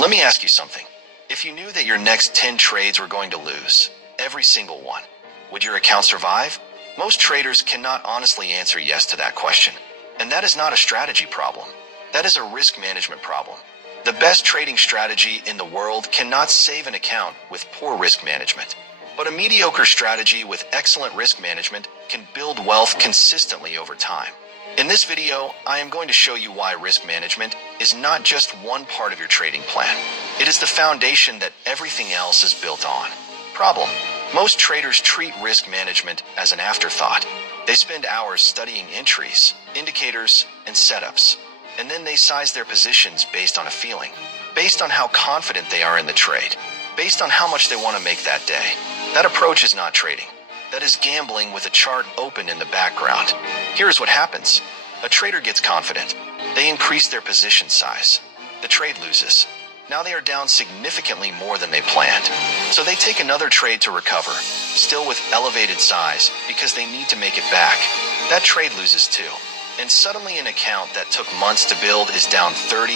Let me ask you something. If you knew that your next 10 trades were going to lose, every single one, would your account survive? Most traders cannot honestly answer yes to that question. And that is not a strategy problem. That is a risk management problem. The best trading strategy in the world cannot save an account with poor risk management. But a mediocre strategy with excellent risk management can build wealth consistently over time. In this video, I am going to show you why risk management is not just one part of your trading plan. It is the foundation that everything else is built on. Problem: most traders treat risk management as an afterthought. They spend hours studying entries, indicators, and setups, and then they size their positions based on a feeling, based on how confident they are in the trade, based on how much they want to make that day. That approach is not trading. That is gambling with a chart open in the background. Here is what happens. A trader gets confident. They increase their position size. The trade loses. Now they are down significantly more than they planned. So they take another trade to recover, still with elevated size, because they need to make it back. That trade loses too. And suddenly an account that took months to build is down 30,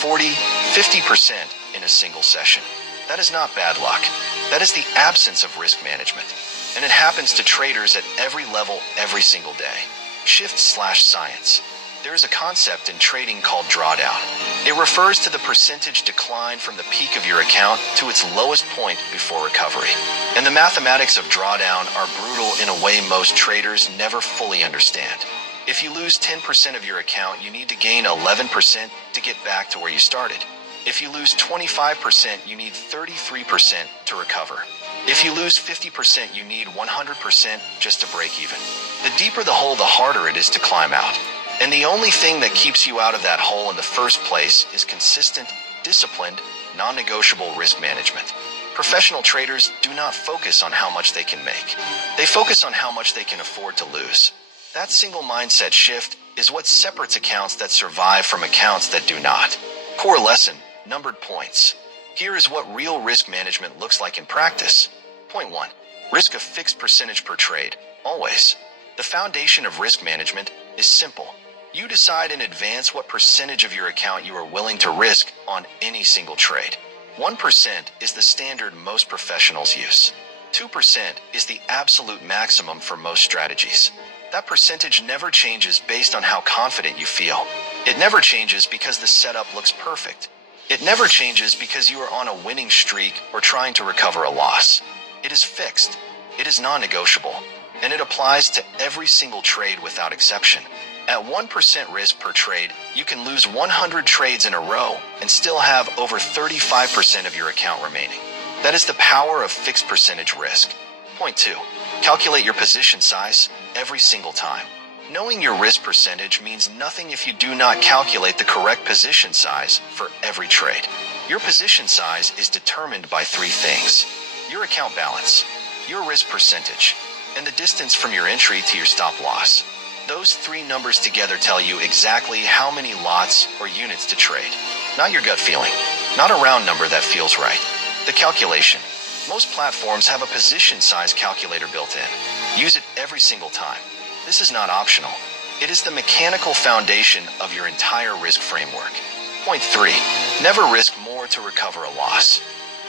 40, 50% in a single session. That is not bad luck. That is the absence of risk management. And it happens to traders at every level every single day. Shift/science. There is a concept in trading called drawdown. It refers to the percentage decline from the peak of your account to its lowest point before recovery. And the mathematics of drawdown are brutal in a way most traders never fully understand. If you lose 10% of your account, you need to gain 11% to get back to where you started. If you lose 25%, you need 33% to recover. If you lose 50%, you need 100% just to break even. The deeper the hole, the harder it is to climb out. And the only thing that keeps you out of that hole in the first place is consistent, disciplined, non-negotiable risk management. Professional traders do not focus on how much they can make. They focus on how much they can afford to lose. That single mindset shift is what separates accounts that survive from accounts that do not. Core lesson: numbered points. Here is what real risk management looks like in practice. Point 1. Risk a fixed percentage per trade, always. The foundation of risk management is simple. You decide in advance what percentage of your account you are willing to risk on any single trade. 1% is the standard most professionals use. 2% is the absolute maximum for most strategies. That percentage never changes based on how confident you feel. It never changes because the setup looks perfect. It never changes because you are on a winning streak or trying to recover a loss. It is fixed. It is non-negotiable. And it applies to every single trade without exception. At 1% risk per trade, you can lose 100 trades in a row and still have over 35% of your account remaining. That is the power of fixed percentage risk. Point 2. Calculate your position size every single time. Knowing your risk percentage means nothing if you do not calculate the correct position size for every trade. Your position size is determined by 3 things: your account balance, your risk percentage, and the distance from your entry to your stop loss. Those 3 numbers together tell you exactly how many lots or units to trade. Not your gut feeling, not a round number that feels right. The calculation. Most platforms have a position size calculator built in. Use it every single time. This is not optional. It is the mechanical foundation of your entire risk framework. Point 3. Never risk more to recover a loss.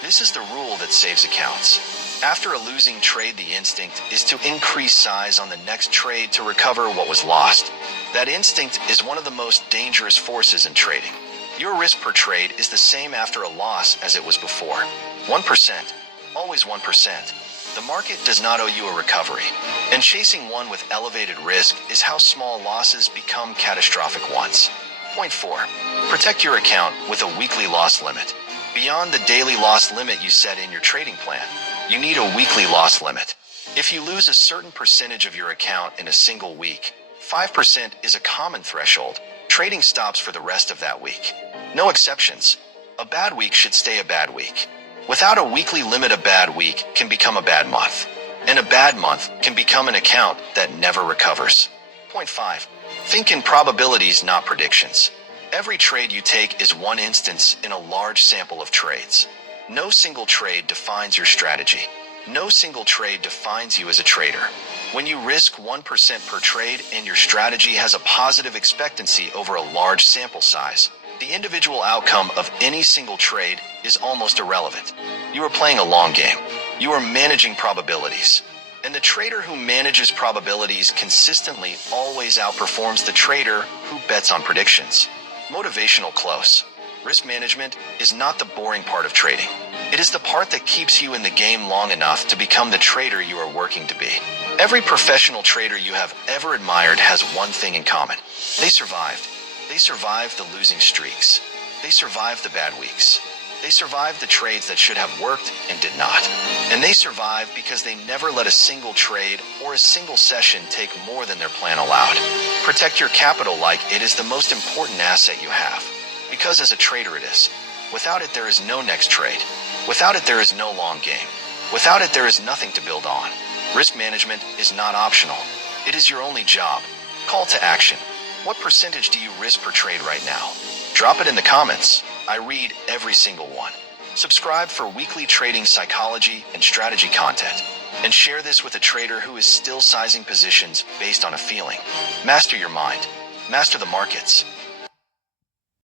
This is the rule that saves accounts. After a losing trade, the instinct is to increase size on the next trade to recover what was lost. That instinct is one of the most dangerous forces in trading. Your risk per trade is the same after a loss as it was before. 1%. Always 1%. The market does not owe you a recovery, and chasing one with elevated risk is how small losses become catastrophic ones. Point 4. Protect your account with a weekly loss limit. Beyond the daily loss limit you set in your trading plan, you need a weekly loss limit. If you lose a certain percentage of your account in a single week, 5% is a common threshold. Trading stops for the rest of that week. No exceptions. A bad week should stay a bad week. Without a weekly limit, a bad week can become a bad month. And a bad month can become an account that never recovers. Point 5. Think in probabilities, not predictions. Every trade you take is one instance in a large sample of trades. No single trade defines your strategy. No single trade defines you as a trader. When you risk 1% per trade and your strategy has a positive expectancy over a large sample size, The individual outcome of any single trade is almost irrelevant. You are playing a long game. You are managing probabilities. And the trader who manages probabilities consistently always outperforms the trader who bets on predictions. Motivational close. Risk management is not the boring part of trading. It is the part that keeps you in the game long enough to become the trader you are working to be. Every professional trader you have ever admired has one thing in common. They survived. They survived the losing streaks. They survived the bad weeks. They survived the trades that should have worked and did not. And they survived because they never let a single trade or a single session take more than their plan allowed. Protect your capital like it is the most important asset you have. Because as a trader it is. Without it there is no next trade. Without it there is no long game. Without it there is nothing to build on. Risk management is not optional. It is your only job. Call to action. What percentage do you risk per trade right now? Drop it in the comments. I read every single one. Subscribe for weekly trading psychology and strategy content. And share this with a trader who is still sizing positions based on a feeling. Master your mind. Master the markets.